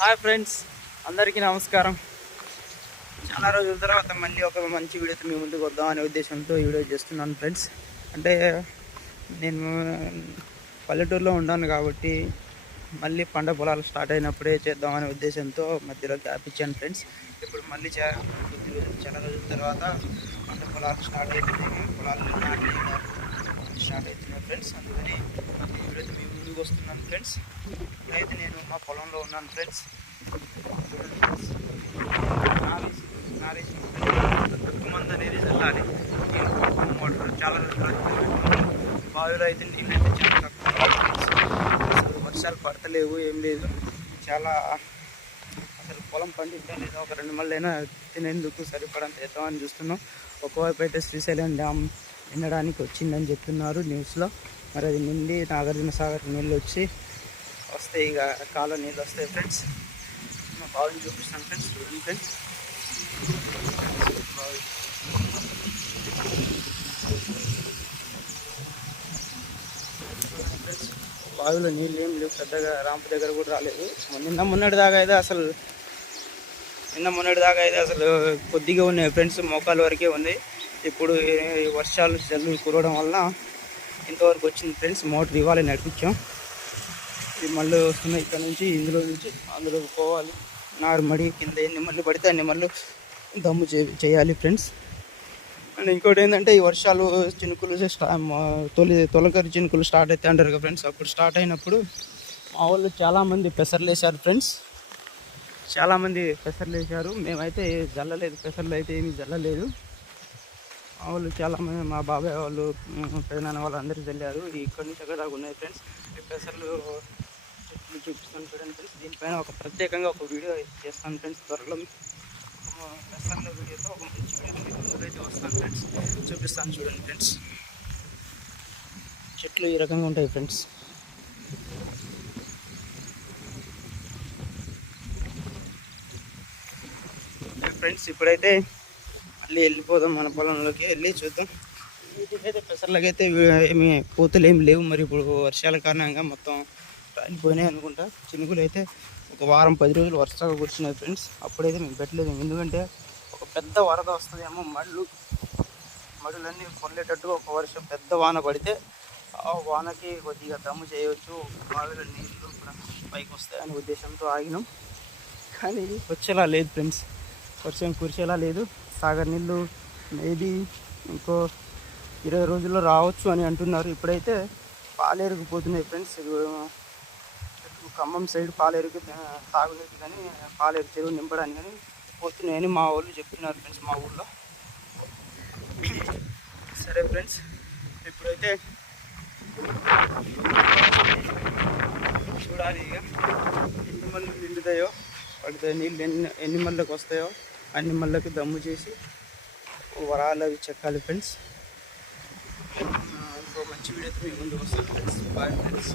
Hi friends అందరికీ నమస్కారం. చాలా రోజుల తర్వాత మళ్ళీ ఒక మంచి వీడియోతో మీ ముందుకు వద్దాం అనే ఉద్దేశంతో ఈ వీడియో చేస్తున్నాను ఫ్రెండ్స్. అంటే నేను పల్లెటూరులో ఉన్నాను కాబట్టి మళ్ళీ పంట పొలాలు స్టార్ట్ అయినప్పుడే చేద్దాం అనే ఉద్దేశంతో మధ్యలో గ్యాప్ ఇచ్చాను ఫ్రెండ్స్. ఇప్పుడు మళ్ళీ చాలా రోజుల తర్వాత పంట పొలాలు స్టార్ట్ అవుతున్నాయి పొలాలు స్టార్ట్ అవుతున్నాయి ఫ్రెండ్స్. అందుకని ముందుకు వస్తున్నాను ఫ్రెండ్స్. ఇప్పుడైతే నేను మా పొలంలో ఉన్నాను ఫ్రెండ్స్. నారేసి నారేసి మంది అనేది చల్లాలి. నేను చాలా బావిలో అయితే నీళ్ళు అయితే చాలా తక్కువ వర్షాలు పడతలేవు ఏం లేదు. చాలా అసలు పొలం పండించడం లేదా? ఒక రెండు మళ్ళైనా తినేందుకు సరిపడంత ఎత్తామని చూస్తున్నాం. ఒకవైపు అయితే శ్రీశైలం డ్యామ్ తినడానికి వచ్చిందని చెప్తున్నారు న్యూస్లో. మరి అది నిండి నాగార్జున సాగర్ నీళ్ళు వచ్చి వస్తాయి ఇక కాల నీళ్ళు వస్తాయి ఫ్రెండ్స్. మా బావిని చూపిస్తాను ఫ్రెండ్స్ చూడండి ఫ్రెండ్స్. బావి బావిలో నీళ్ళు ఏం లేవు పెద్దగా రాంపు దగ్గర కూడా రాలేదు. నిన్న మొన్నటి దాకా అయితే అసలు నిన్న మొన్నటి దాకా అయితే అసలు కొద్దిగా ఉన్నాయి ఫ్రెండ్స్ మోకాలు వరకే ఉంది. ఇప్పుడు వర్షాలు జల్లులు కురవడం వల్ల ఇంతవరకు వచ్చింది ఫ్రెండ్స్ మోటార్ ఇవ్వాలి నడిపించాం. ఇది మళ్ళీ వస్తున్నాయి ఇక్కడ నుంచి ఇందులో నుంచి అందులోకి పోవాలి. నార్మడి కింద ఎన్ని మళ్ళీ పడితే అన్ని మళ్ళీ దమ్ము చేయాలి ఫ్రెండ్స్. అండ్ ఇంకోటి ఏంటంటే ఈ వర్షాలు చినుకులు స్టా- తొలి తొలకరి చినుకులు స్టార్ట్ అవుతాయి అంటారు కదా ఫ్రెండ్స్ అప్పుడు స్టార్ట్ అయినప్పుడు మా వాళ్ళు చాలామంది పెసర్లు వేశారు ఫ్రెండ్స్. చాలామంది పెసర్లు వేశారు మేమైతే జల్లలేదు పెసర్లు అయితే ఏమీ జల్లలేదు. వాళ్ళు చాలామంది మా బాబాయ్ వాళ్ళు ఉమ్, పెదనాన్న వాళ్ళు అందరూ ఇక్కడ నుంచి అక్కడ దాకా ఉన్నాయి ఫ్రెండ్స్ ఈ పెసర్లు చెట్లు చూపిస్తాను చూడండి ఫ్రెండ్స్ దీనిపైన ఒక ప్రత్యేకంగా ఒక వీడియో చేస్తాను ఫ్రెండ్స్ త్వరలో. ఒక పెసర్ల వీడియోతో ఒక మంచి వీడియో వస్తాను ఫ్రెండ్స్ చూపిస్తాను చూడండి ఫ్రెండ్స్ చెట్లు ఈ రకంగా ఉంటాయి ఫ్రెండ్స్ ఫ్రెండ్స్ ఇప్పుడైతే మళ్ళీ వెళ్ళిపోదాం మన పొలంలోకి వెళ్ళి చూద్దాం. వీటికైతే పెసర్లకైతే ఏమి కోతులు ఏమి లేవు మరి ఇప్పుడు వర్షాల కారణంగా మొత్తం రాలిపోయినాయి అనుకుంటా. చినుకులు అయితే ఒక వారం పది రోజులు వర్షాలు కూర్చున్నాయి ఫ్రెండ్స్ అప్పుడైతే మేము పెట్టలేదు. ఎందుకంటే ఒక పెద్ద వరద వస్తుందేమో మళ్ళు. మడులన్నీ పొందేటట్టు ఒక వర్షం పెద్ద వాన పడితే ఆ వానకి కొద్దిగా దమ్ము చేయవచ్చు బావిలో నీళ్ళు కూడా పైకి వస్తాయనే ఉద్దేశంతో ఆగినాం. కానీ వచ్చేలా లేదు ఫ్రెండ్స్ వర్షం కురిసేలా లేదు. సాగర్ నీళ్ళు మేబీ ఇంకో ఇరవై రోజుల్లో రావచ్చు అని అంటున్నారు. ఇప్పుడైతే పాలేరుకు పోతున్నాయి ఫ్రెండ్స్ ఖమ్మం సైడ్ పాలేరుకి ఆ, కానీ పాలేరు చెరువు నింపడానికి కానీ పోతున్నాయని మా వాళ్ళు చెప్తున్నారు ఫ్రెండ్స్ మా ఊళ్ళో సరే ఫ్రెండ్స్ ఇప్పుడైతే చూడాలి ఇక. ఎన్ని మళ్ళీ నిండుతాయో పడతాయి నీళ్ళు ఎన్ని ఎన్ని మళ్ళీకి వస్తాయో. అన్ని మళ్ళకి దమ్ము చేసి వరాలు అవి చెక్కాలి ఫ్రెండ్స్ ఇంకో మంచి వీడియోతో మీ ముందు వస్తాను ఫ్రెండ్స్. Bye friends.